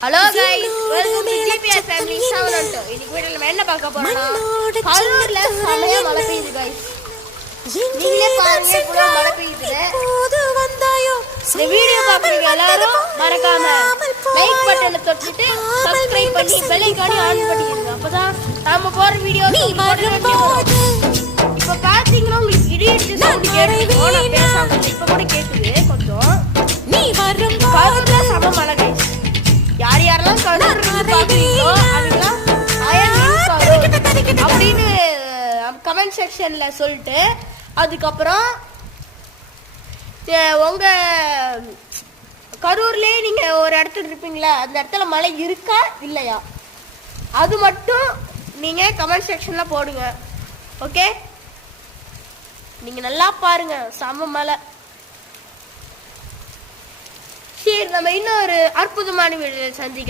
hello guys welcome to GPS family 712 இன்னைக்கு வீடியோல நம்ம என்ன பார்க்க போறோம்னா கரூர்ல செமையா மழை பெய்யுது गाइस நீங்களே பாருங்க கூட மழை பெய்யுது இந்த வீடியோ பாக்குறீங்க எல்லாரும் மறக்காம லைக் பட்டனை தொட்டுட்டு சப்ஸ்கிரைப் பண்ணி பெல் ஐகானை ஆன் பண்ணிடுங்க அப்பதான் நாம போற வீடியோ இப்போ பாத்தீங்கன்னா உங்களுக்கு இடியட் சவுண்ட் கேக்குது நான் பேசாம இப்ப கூட கேக்குது கொஞ்சம் நீ வரும் கரூர்ல செம மழை गाइस யார் யாரெல்லாம் கரூர் பாக்குறீங்களோ அவங்கலாம் அப்படின்னு கமெண்ட் செக்ஷன்ல சொல்லிட்டு அதுக்கப்புறம் உங்க கரூர்லயே நீங்க ஒரு இடத்துல இருப்பீங்களா அந்த இடத்துல மழை இருக்கா இல்லையா அது மட்டும் நீங்க கமெண்ட் செக்ஷன்ல போடுங்க ஓகே நீங்க நல்லா பாருங்க செம மழை சரி நம்ம இன்னொரு அற்புதமான வீடியோல சந்திக்கலாம்